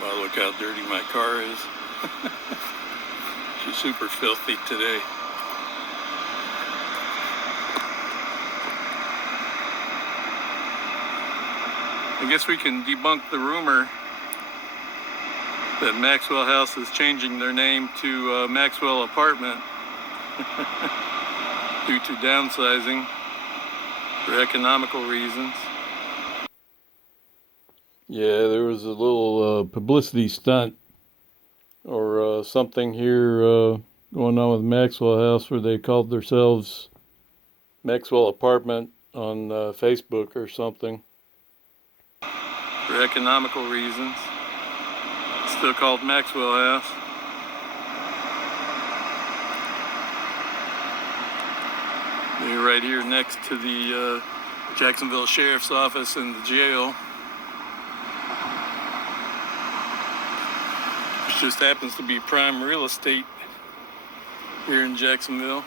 Wow, look how dirty my car is. She's super filthy today. I guess we can debunk the rumor that Maxwell House is changing their name to Maxwell Apartment due to downsizing for economical reasons. Yeah, there was a little publicity stunt or something here going on with Maxwell House where they called themselves Maxwell Apartment on Facebook or something. For economical reasons. It's still called Maxwell House. They're right here next to the Jacksonville Sheriff's Office and the jail. Which just happens to be prime real estate here in Jacksonville.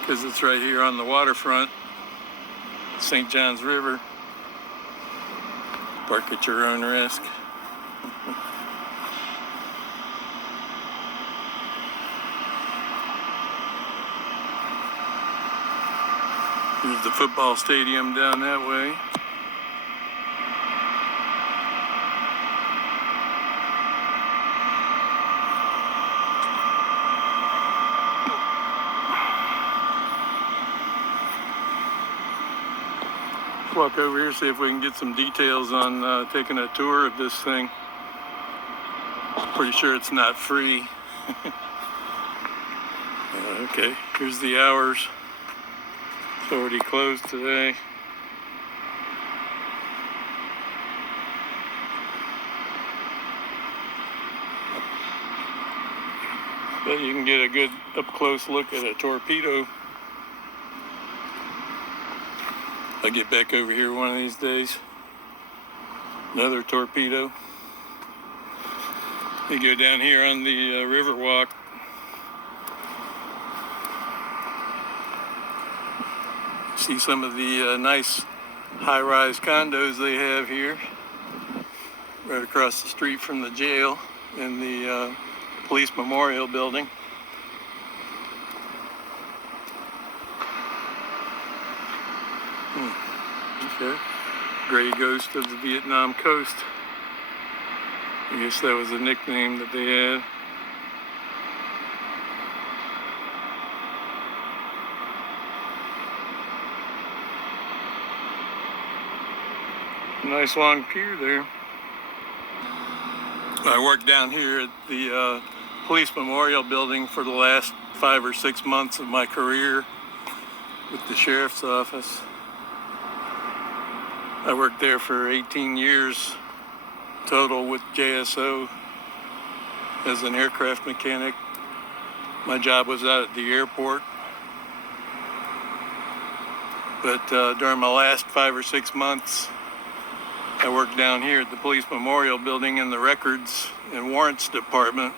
Because it's right here on the waterfront, St. Johns River. Park at your own risk. There's the football stadium down that way. Walk over here, see if we can get some details on taking a tour of this thing. Pretty sure it's not free. Okay, here's the hours. It's already closed today. But you can get a good up-close look at a torpedo. I'll get back over here one of these days. Another torpedo. You go down here on the river walk. See some of the nice high-rise condos they have here. Right across the street from the jail and the police memorial building. Okay. Gray Ghost of the Vietnam Coast. I guess that was a nickname that they had. Nice long pier there. I worked down here at the police memorial building for the last 5 or 6 months of my career with the sheriff's office. I worked there for 18 years total with JSO as an aircraft mechanic. My job was out at the airport. But during my last 5 or 6 months, I worked down here at the police memorial building in the records and warrants department.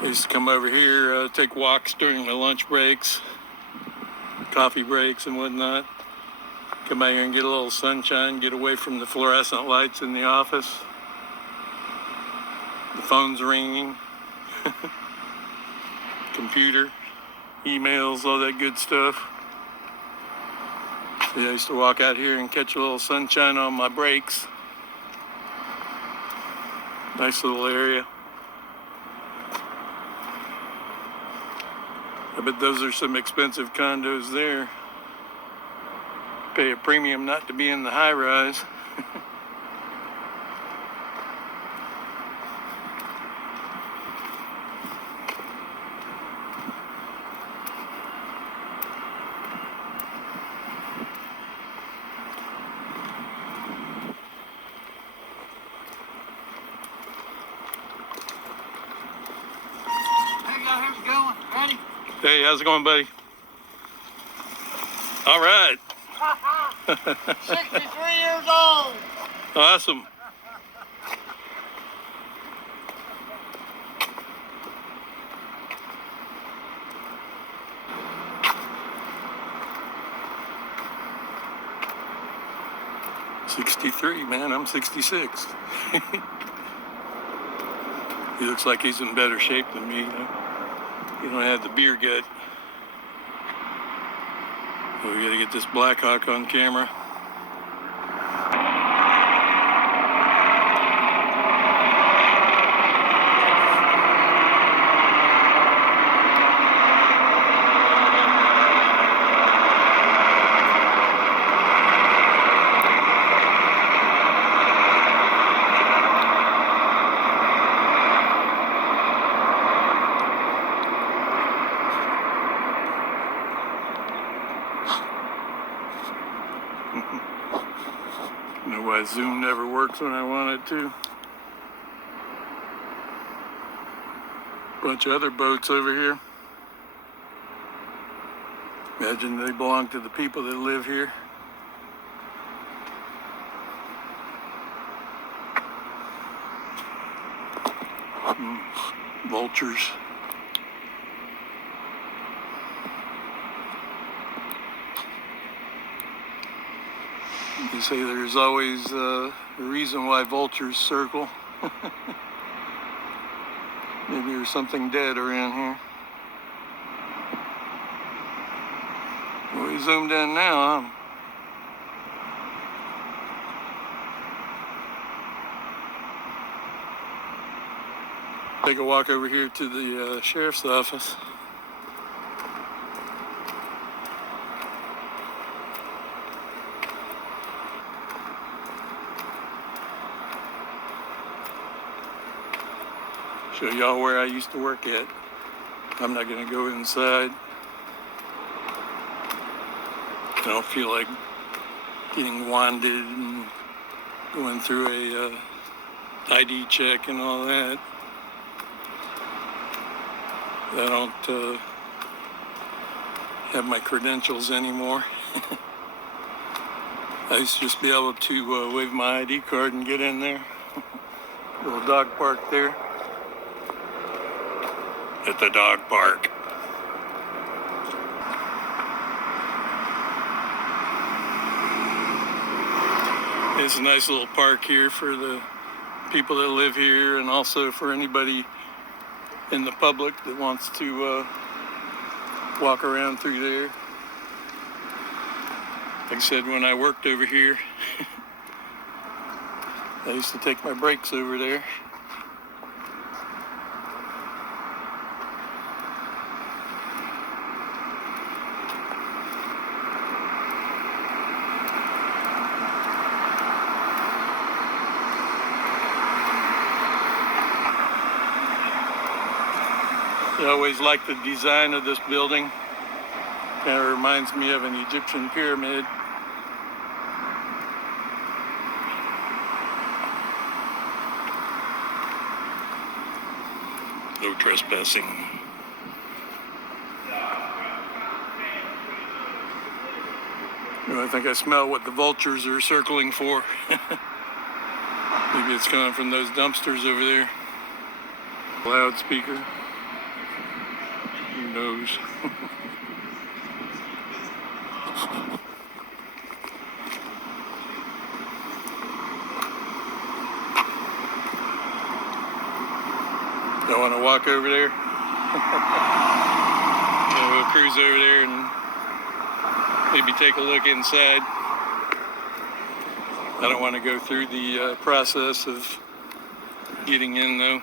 I used to come over here, take walks during my lunch breaks, coffee breaks and whatnot. Come out here and get a little sunshine, get away from the fluorescent lights in the office. The phone's ringing. Computer, emails, all that good stuff. So I used to walk out here and catch a little sunshine on my breaks. Nice little area. I bet those are some expensive condos there. Pay a premium not to be in the high rise. How's it going? Ready? Hey, how's it going, buddy? All right. 63 years old. Awesome. 63, man, I'm 66. He looks like he's in better shape than me, you know. He don't have the beer gut. So we gotta get this Blackhawk on camera. You know why Zoom never works when I want it to. Bunch of other boats over here. Imagine they belong to the people that live here. Vultures. They say there's always a reason why vultures circle. Maybe there's something dead around here. Well, we zoomed in now, huh? Take a walk over here to the sheriff's office. Show y'all where I used to work at. I'm not gonna go inside. I don't feel like getting wanded and going through a ID check and all that. I don't have my credentials anymore. I used to just be able to wave my ID card and get in there. Little dog park there. At the dog park. It's a nice little park here for the people that live here, and also for anybody in the public that wants to walk around through there. Like I said, when I worked over here, I used to take my breaks over there. I always liked the design of this building. Kind of reminds me of an Egyptian pyramid. No trespassing. I think I smell what the vultures are circling for. Maybe it's coming from those dumpsters over there. Loudspeaker. Who knows? Don't want to walk over there. So we'll cruise over there and maybe take a look inside. I don't want to go through the process of getting in though.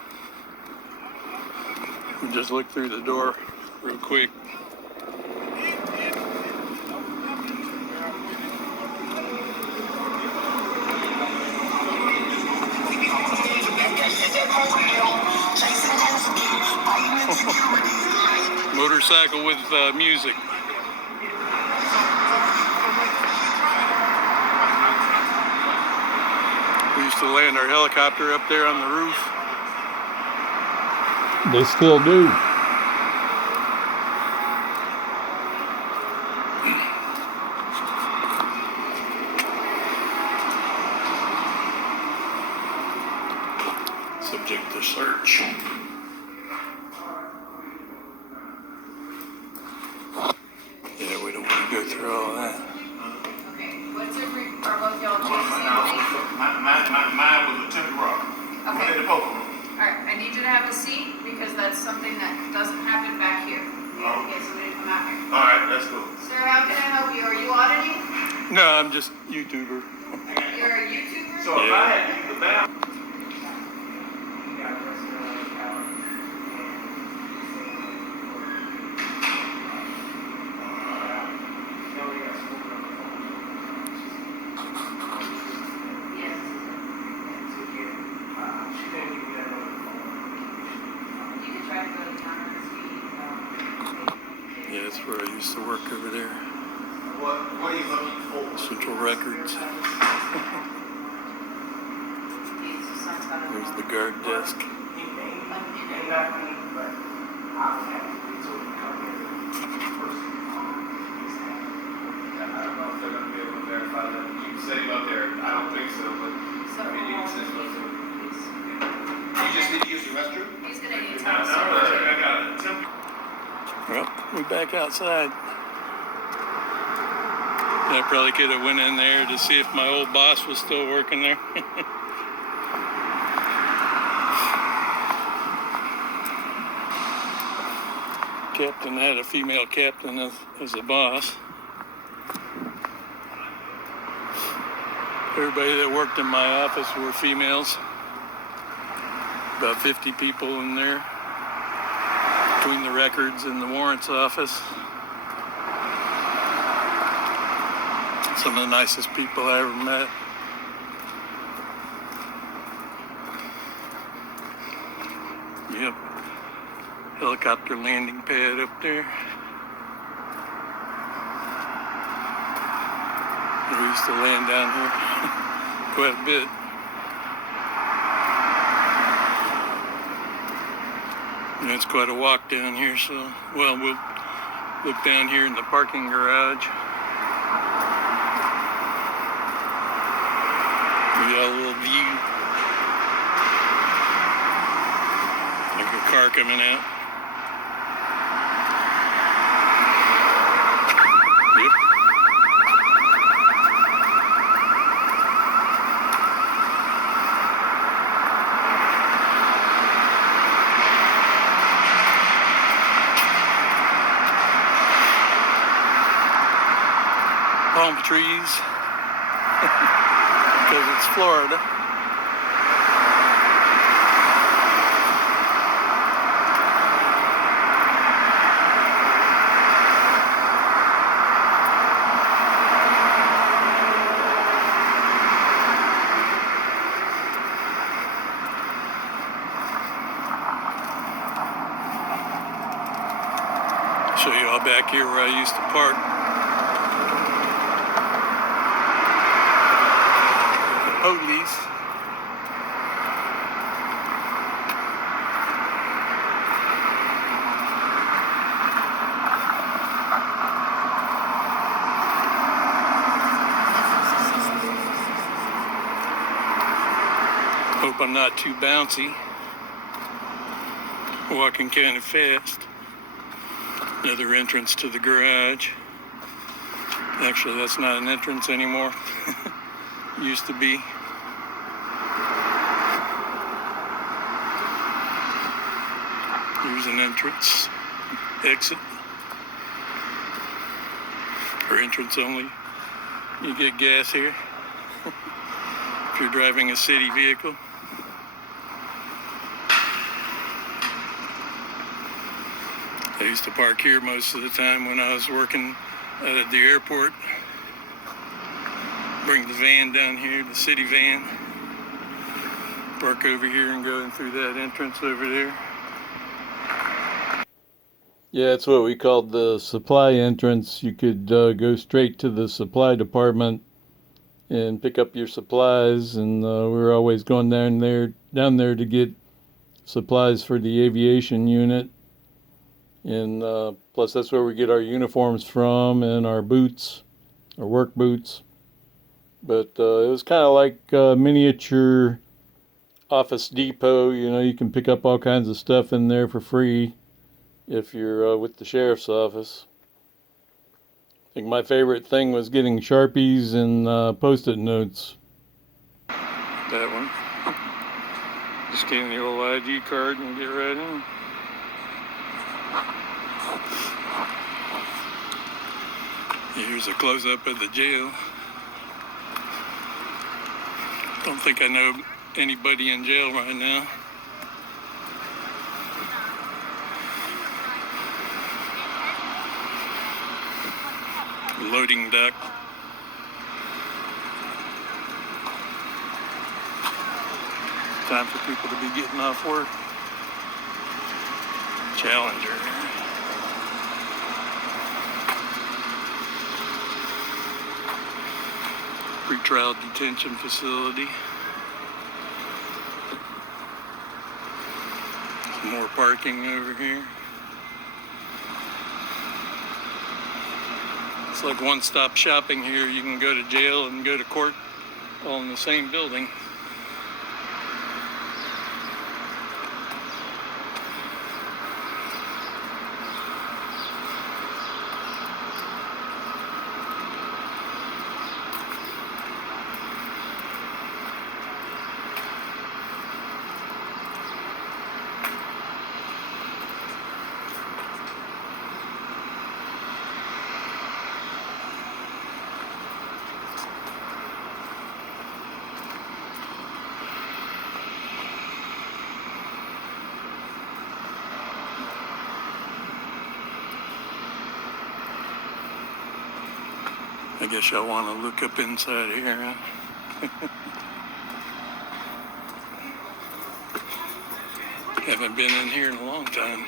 We'll just look through the door real quick. Motorcycle with music. We used to land our helicopter up there on the roof. They still do. Subject to search. Yeah, we don't want to go through all that. Okay, what's it, are both y'all you to have a seat because that's something that doesn't happen back here. We have to get somebody to come out here. All right, that's cool. Sir, how can I help you? Are you auditing? No, I'm just YouTuber. You're a YouTuber? So if I had you the bound. Yes. You can try to go to the counter and see. Yeah, that's where I used to work over there. What are you looking for? Central Records. There's the guard desk. I don't know if they're going to be able to verify that. You can set him up there. I don't think so, but I mean, you can set him up there. You just need to use the restroom? He's gonna need I time. got it. Well, we're back outside. I probably could have went in there to see if my old boss was still working there. Captain had a female captain as a boss. Everybody that worked in my office were females. About 50 people in there, between the records and the warrants office. Some of the nicest people I ever met. Yep. Helicopter landing pad up there. We used to land down here quite a bit. And it's quite a walk down here, so, well, we'll look down here in the parking garage. We got a little view. Like a car coming out. Yep. Palm trees. Because it's Florida. Show you all back here where I used to park. Police. Hope I'm not too bouncy. Walking kind of fast. Another entrance to the garage. Actually, that's not an entrance anymore. Used to be. Here's an entrance, exit, or entrance only. You get gas here if you're driving a city vehicle. I used to park here most of the time when I was working out at the airport. Bring the van down here, the city van. Park over here and go in through that entrance over there. Yeah, that's what we called the supply entrance. You could go straight to the supply department and pick up your supplies, and we were always going down there to get supplies for the aviation unit. And plus that's where we get our uniforms from and our boots, our work boots. But it was kind of like a miniature Office Depot. You know, you can pick up all kinds of stuff in there for free if you're with the sheriff's office. I think my favorite thing was getting Sharpies and Post-it notes. That one. Scan the old ID card and get right in. Here's a close-up of the jail. Don't think I know anybody in jail right now. Loading dock. Time for people to be getting off work. Challenger. Pretrial detention facility. Some more parking over here. It's like one-stop shopping here. You can go to jail and go to court all in the same building. I guess y'all want to look up inside here, huh? Haven't been in here in a long time.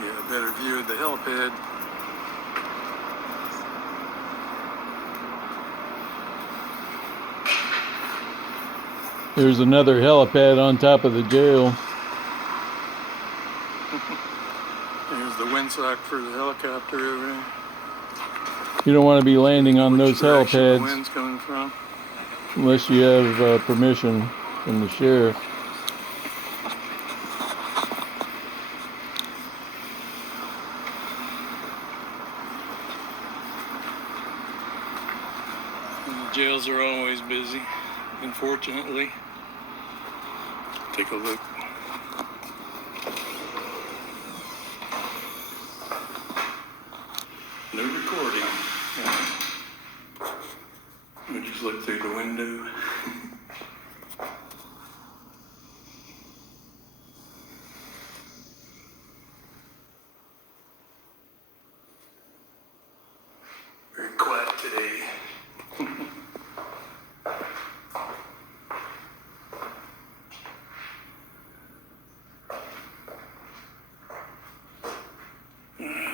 Yeah, a better view of the helipad. There's another helipad on top of the jail. There's the windsock for the helicopter over there. You don't want to be landing on those helipads the wind's coming from, unless you have permission from the sheriff. And the jails are always busy, unfortunately. Take a look. No recording. Let me just look through the window. Very quiet today.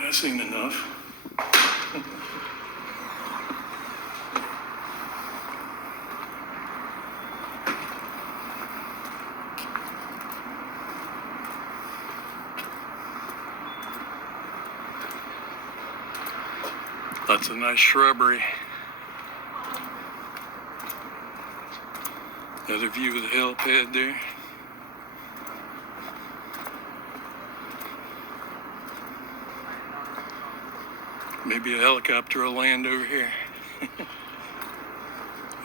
I've seen enough. Lots of nice shrubbery. Another view of the helipad there. Maybe a helicopter will land over here. I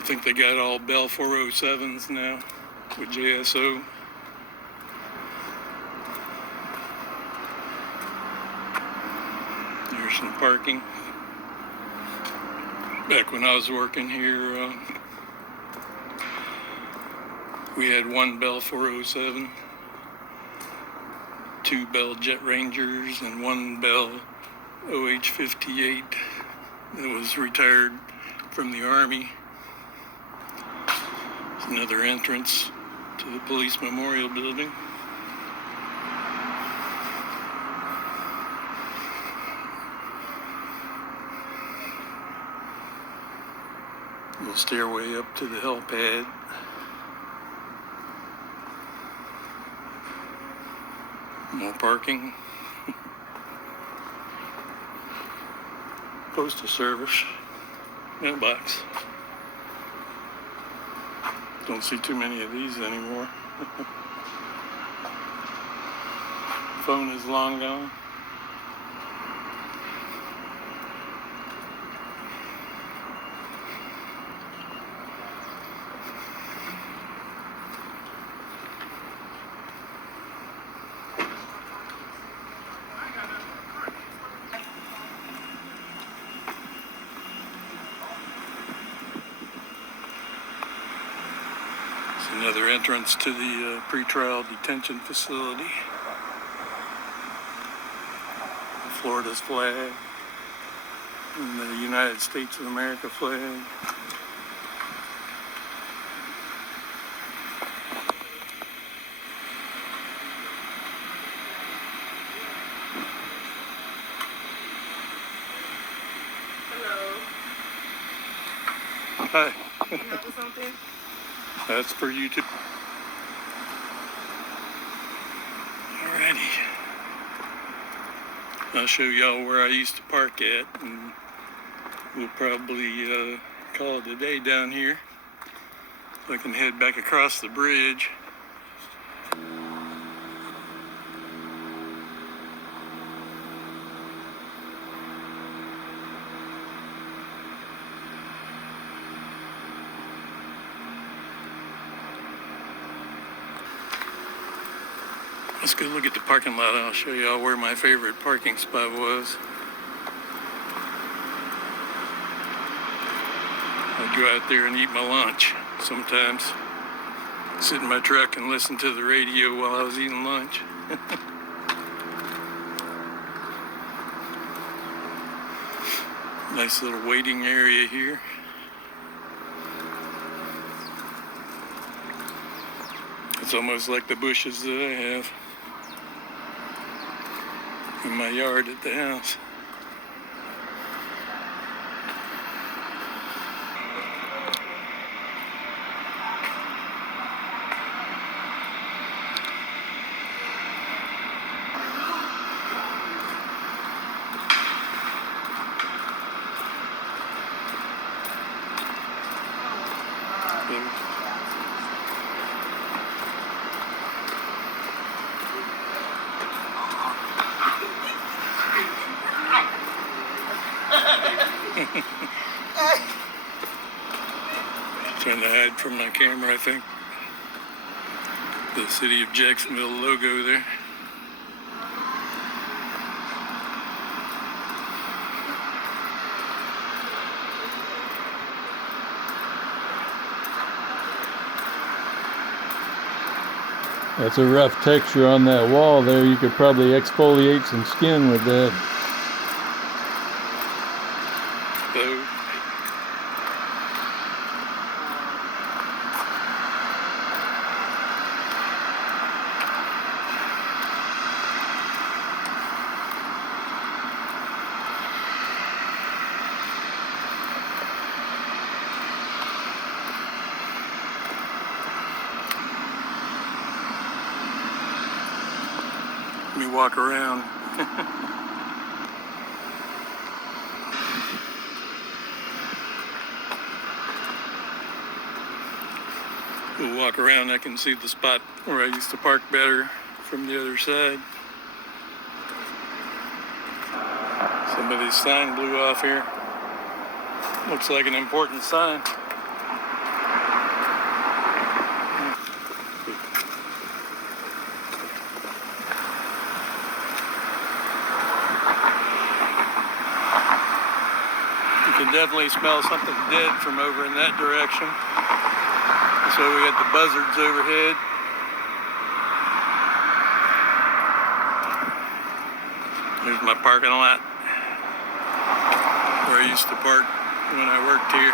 think they got all Bell 407s now with JSO. There's some parking. Back when I was working here, we had one Bell 407, two Bell Jet Rangers, and one Bell OH-58 that was retired from the Army. It's another entrance to the Police Memorial Building. Little stairway up to the helipad. More parking. Postal Service mailbox. Don't see too many of these anymore. Phone is long gone. Another entrance to the pretrial detention facility. Florida's flag and the United States of America flag. Hello. Hi. You have something? That's for you too. Alrighty. I'll show y'all where I used to park at, and we'll probably call it a day down here. So I can head back across the bridge. Let's go look at the parking lot. I'll show y'all where my favorite parking spot was. I'd go out there and eat my lunch sometimes. Sit in my truck and listen to the radio while I was eating lunch. Nice little waiting area here. It's almost like the bushes that I have in my yard at the house. Trying to hide from my camera, I think. The City of Jacksonville logo there. That's a rough texture on that wall there. You could probably exfoliate some skin with that. So, let me walk around. We'll walk around. I can see the spot where I used to park better from the other side. Somebody's sign blew off here. Looks like an important sign. You can definitely smell something dead from over in that direction. So we got the buzzards overhead. Here's my parking lot where I used to park when I worked here.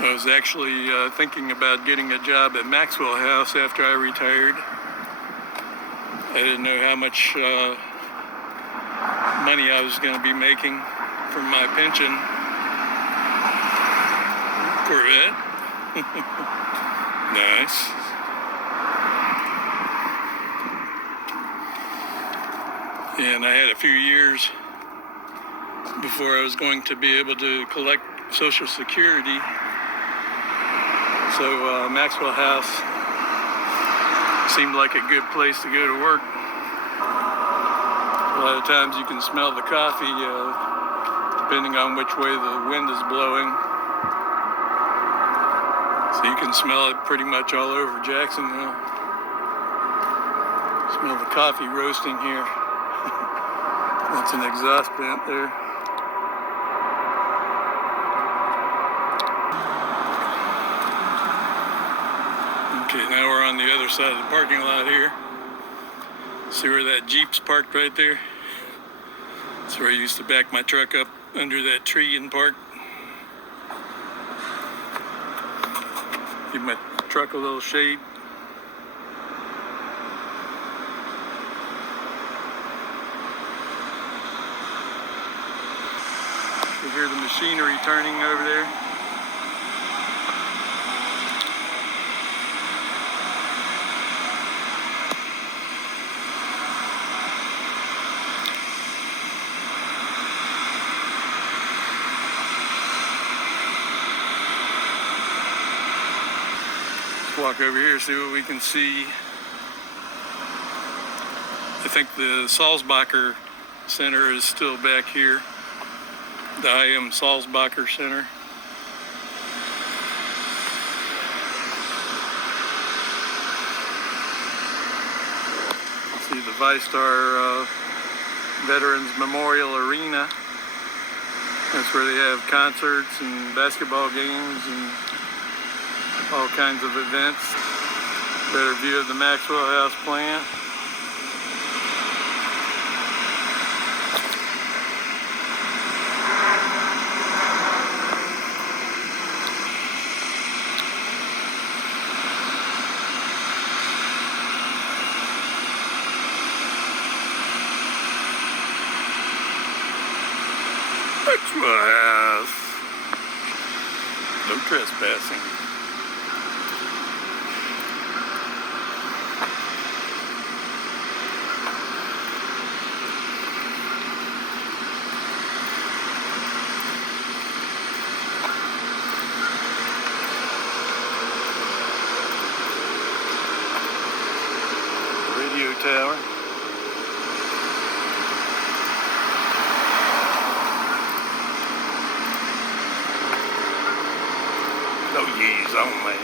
I was actually thinking about getting a job at Maxwell House after I retired. I didn't know how much money I was going to be making from my pension. Corvette. Nice. And I had a few years before I was going to be able to collect Social Security. So Maxwell House seemed like a good place to go to work. A lot of times you can smell the coffee depending on which way the wind is blowing. So you can smell it pretty much all over Jacksonville. Smell the coffee roasting here. That's an exhaust vent there. Okay, now we're on the other side of the parking lot here. See where that Jeep's parked right there? That's where I used to back my truck up under that tree and park. Give my truck a little shade. You hear the machinery turning over there. Walk over here, see what we can see. I think the Salzbacher Center is still back here. The I.M. Salzbacher Center. See the ViStar Veterans Memorial Arena. That's where they have concerts and basketball games and all kinds of events. Better view of the Maxwell House plant. Maxwell House. No trespassing. Radio tower. No years only.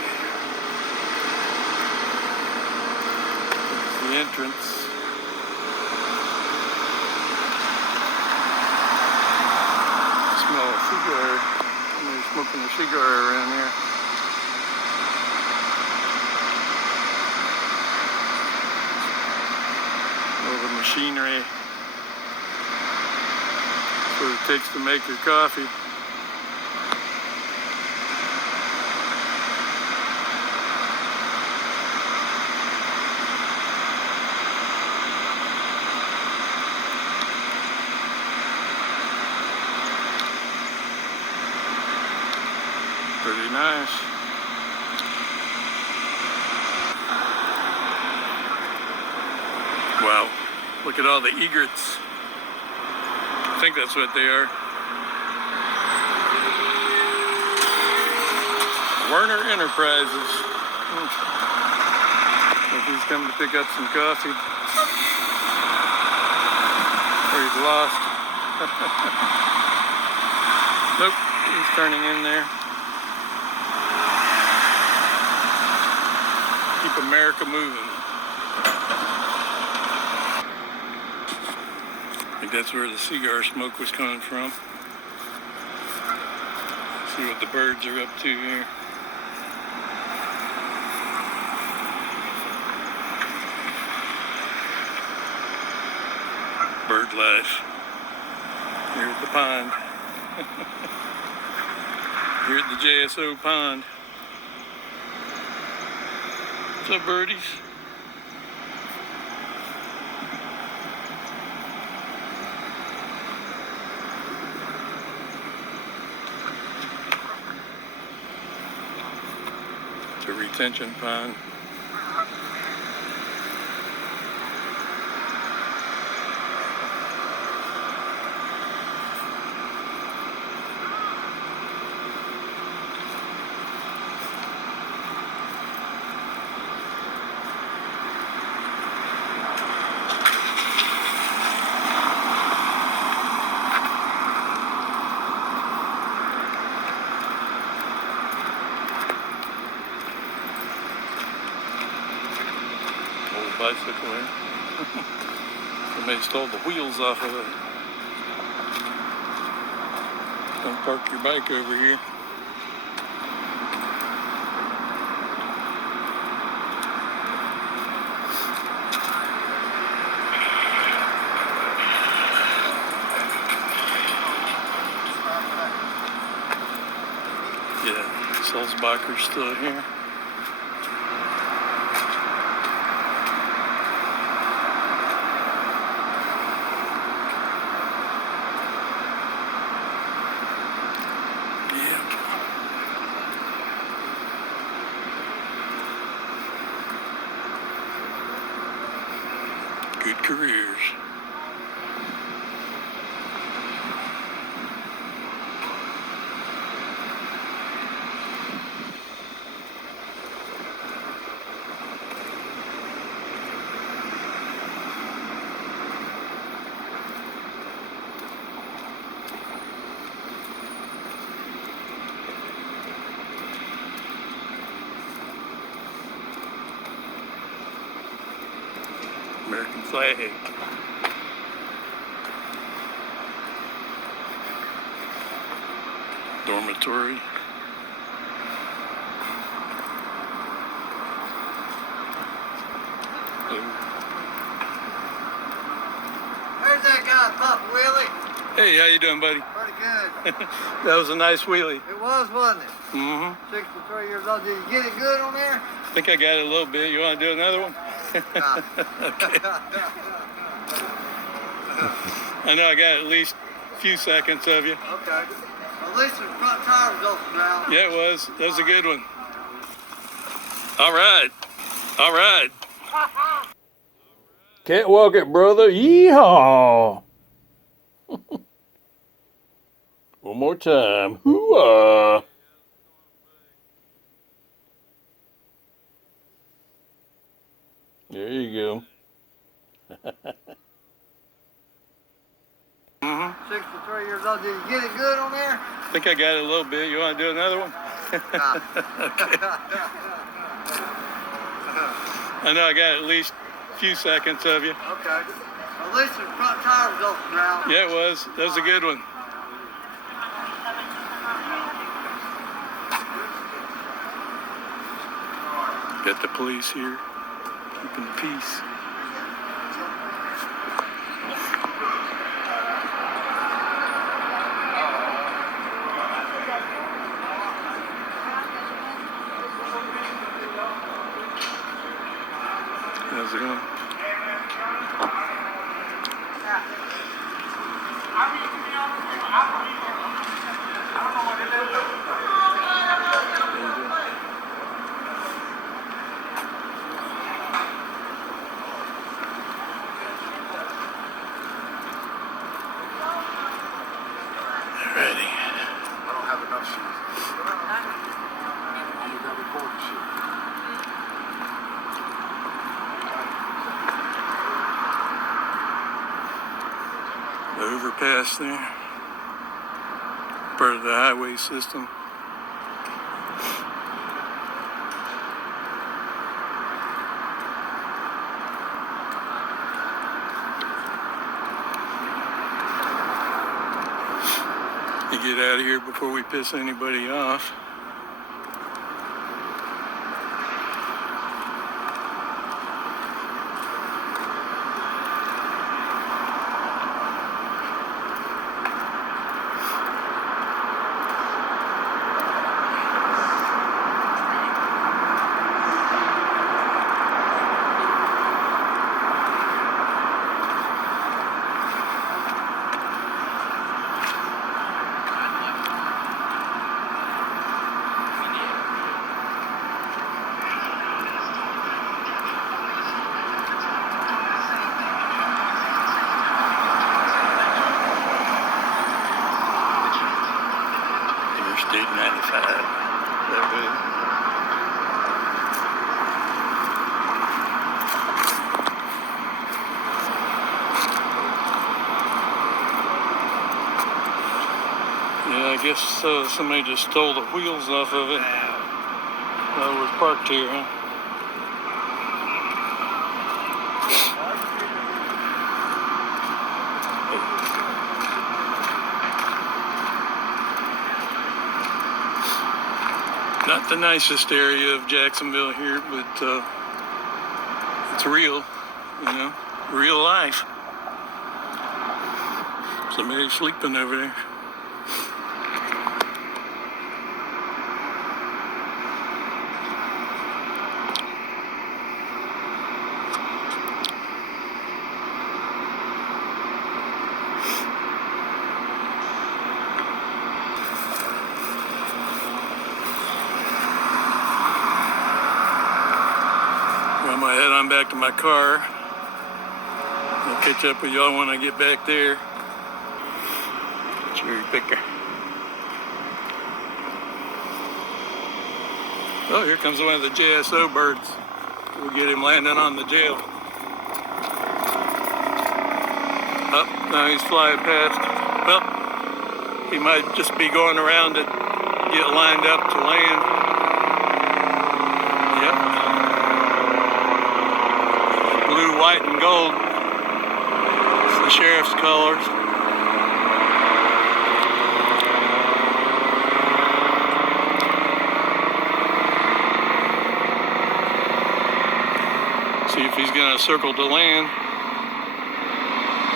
There's the entrance. Smell a cigar. They're smoking a cigar around here. All the machinery. That's what it takes to make your coffee. Pretty nice. Wow, look at all the egrets. I think that's what they are. Werner Enterprises. Think he's coming to pick up some coffee. Or he's lost. Nope, he's turning in there. Keep America moving. I think that's where the cigar smoke was coming from. See what the birds are up to here. Bird life. Here at the pond. Here at the JSO pond. What's up, birdies? It's a retention pond. bicycle there. Somebody stole the wheels off of it. Don't park your bike over here. Yeah, sells bikers still here. Good careers. American flag. Dormitory. There's that guy, Pop Willie. Hey, how you doing, buddy? Pretty good. That was a nice wheelie. It was, wasn't it? Mm-hmm. 63 years old. Did you get it good on there? I think I got it a little bit. You want to do another one? Nah. I know I got at least a few seconds of you. Okay. At least the front tire was open now. Yeah, it was. That was a good one. All right. All right. Can't walk it, brother. Yeehaw. One more time. Hoo-ah. There you go. 63 years old. Did you get it good on there? I think I got it a little bit. You want to do another one? Nah. I know I got at least a few seconds of you. Okay. At least the front tire was open now. Yeah, it was. That was a good one. Got the police here, keeping the peace. How's it going? Ready. I don't have enough shoes. I need that recording shoe. The overpass there. Part of the highway system. You get out of here before we piss anybody off. Interstate 95. That way. Yeah, I guess somebody just stole the wheels off of it. While it was parked here, huh? Not the nicest area of Jacksonville here, but it's real, you know, real life. Somebody's sleeping over there. I'm gonna head on back to my car. I'll catch up with y'all when I get back there. Cherry picker. Oh, here comes one of the JSO birds. We'll get him landing on the jail. Oh, now he's flying past. Well, he might just be going around to get lined up to land. Yep. Blue, white, and gold. It's the sheriff's colors. See if he's gonna circle to land.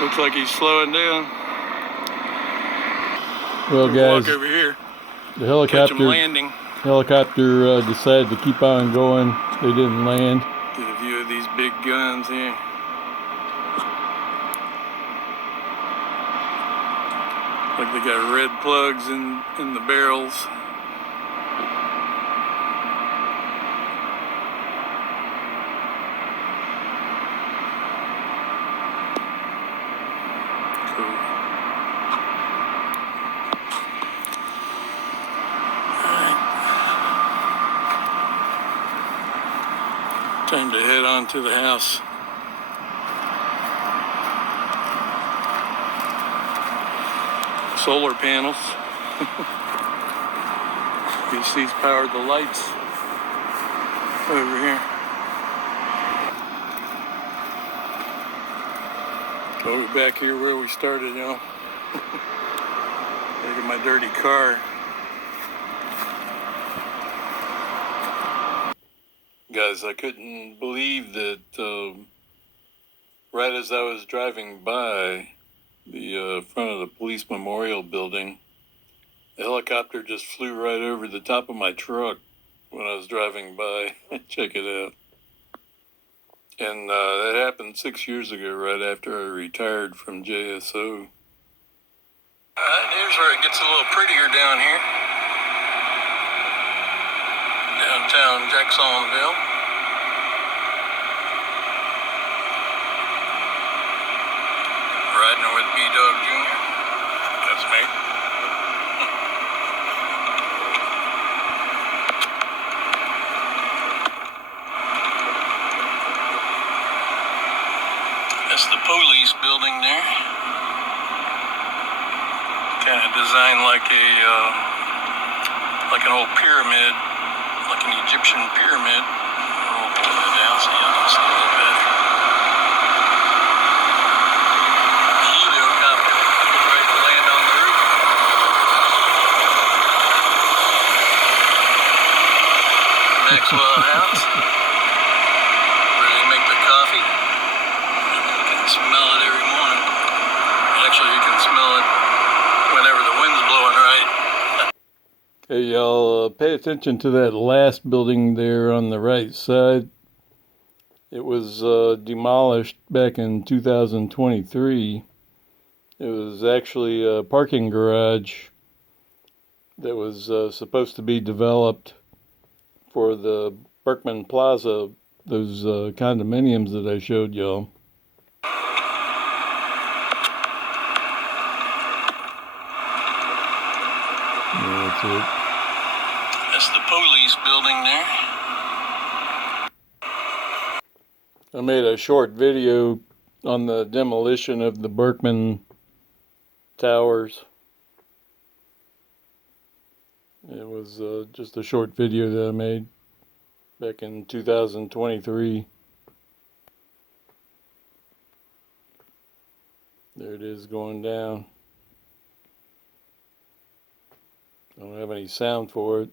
Looks like he's slowing down. Well, guys, Walk over here. The Catch him landing. helicopter decided to keep on going. They didn't land. Get a view of these big guns here. Like they got red plugs in the barrels. Cool. Time to head on to the house. Solar panels. You see, these powered the lights over here. Oh, we're back here where we started, y'all. Look at my dirty car. Guys, I couldn't believe that right as I was driving by the front of the police memorial building, the helicopter just flew right over the top of my truck when I was driving by. Check it out. And that happened 6 years ago, right after I retired from JSO. Alright, here's where it gets a little prettier down here. Downtown Jacksonville. Riding with B-Dog Jr. That's me. That's the police building there. Kind of designed like an old pyramid, like an Egyptian pyramid. Roll it down so y'all can see a little bit. Helicopter getting ready to land on the roof. Maxwell House, where they make the coffee. You can smell it every morning. Actually, you can smell it whenever the wind's blowing right. Hey, y'all, pay attention to that last building there on the right side. It was demolished back in 2023. It was actually a parking garage that was supposed to be developed for the Berkman Plaza, those condominiums that I showed y'all. Yeah, that's it. That's the police building there. I made a short video on the demolition of the Berkman Towers. It was just a short video that I made back in 2023. There it is going down. I don't have any sound for it.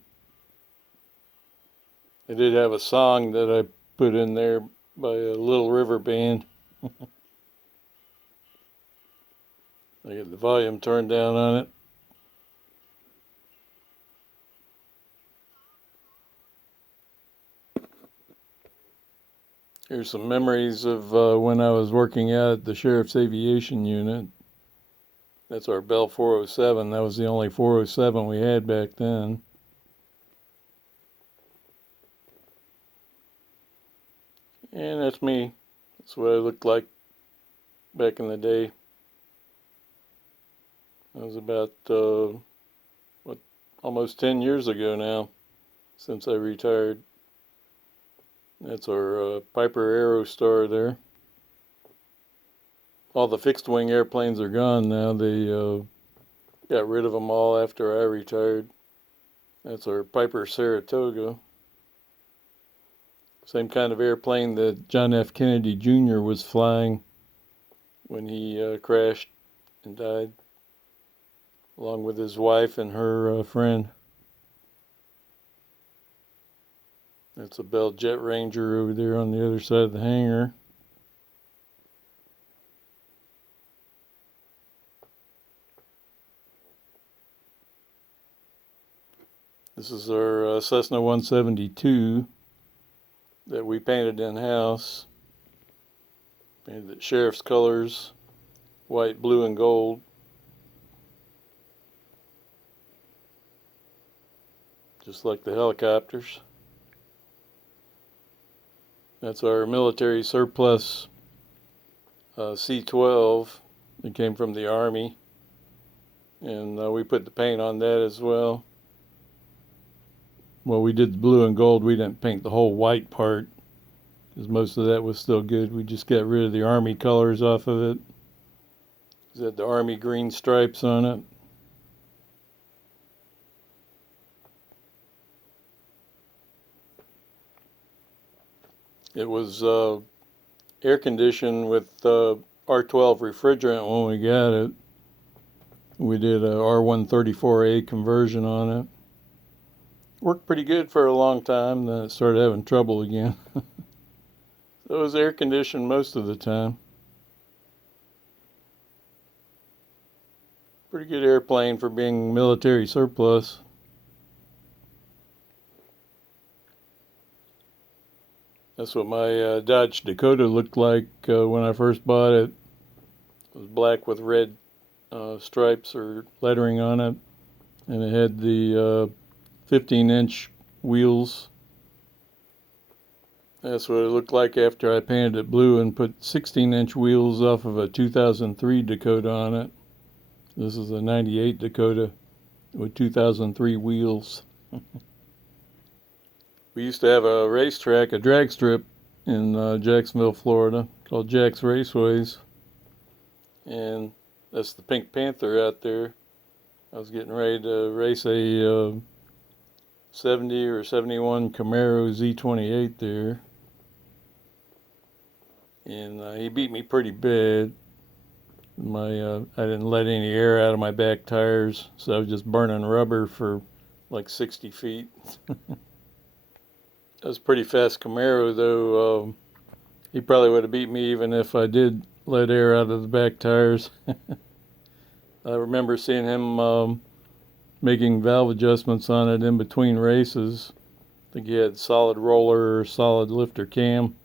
They did have a song that I put in there by a Little River band. I got the volume turned down on it. Here's some memories of when I was working out at the Sheriff's Aviation Unit. That's our Bell 407. That was the only 407 we had back then. And that's me. That's what I looked like back in the day. That was about, almost 10 years ago now, since I retired. That's our Piper Aerostar there. All the fixed wing airplanes are gone now. They got rid of them all after I retired. That's our Piper Saratoga. Same kind of airplane that John F. Kennedy Jr. was flying when he crashed and died, along with his wife and her friend. That's a Bell Jet Ranger over there on the other side of the hangar. This is our Cessna 172 that we painted in-house. Painted it sheriff's colors, white, blue, and gold. Just like the helicopters. That's our military surplus C-12. It came from the Army. And we put the paint on that as well. Well, we did the blue and gold. We didn't paint the whole white part, because most of that was still good. We just got rid of the Army colors off of it. It had the Army green stripes on it. It was air conditioned with R12 refrigerant when we got it. We did a R134A conversion on it. Worked pretty good for a long time, then it started having trouble again. So it was air conditioned most of the time. Pretty good airplane for being military surplus. That's what my Dodge Dakota looked like when I first bought it. It was black with red stripes or lettering on it, and it had the 15-inch wheels. That's what it looked like after I painted it blue and put 16-inch wheels off of a 2003 Dakota on it. This is a 98 Dakota with 2003 wheels. We used to have a racetrack, a drag strip in Jacksonville, Florida, called Jack's Raceways. And that's the Pink Panther out there. I was getting ready to race a 70 or 71 Camaro Z28 there. And he beat me pretty bad. I didn't let any air out of my back tires, so I was just burning rubber for like 60 feet. That was a pretty fast Camaro, though. He probably would have beat me even if I did let air out of the back tires. I remember seeing him making valve adjustments on it in between races. I think he had solid roller or solid lifter cam.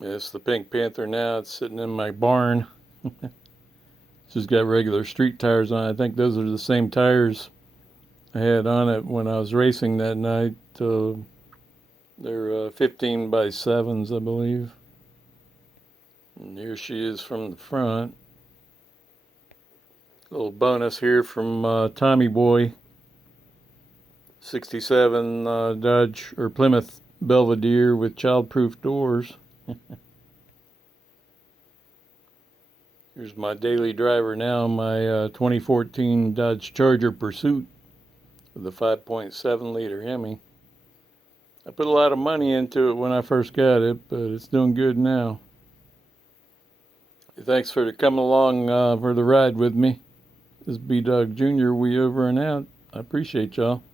It's the Pink Panther now. It's sitting in my barn. It's just got regular street tires on it. I think those are the same tires I had on it when I was racing that night. They're 15 by 7s, I believe. And here she is from the front. Little bonus here from Tommy Boy. 67 Dodge or Plymouth Belvedere with child-proof doors. Here's my daily driver now, my 2014 Dodge Charger Pursuit with a 5.7 liter Hemi. I put a lot of money into it when I first got it, but it's doing good now. Thanks for coming along for the ride with me. This is B-Dog Jr. We over and out. I appreciate y'all.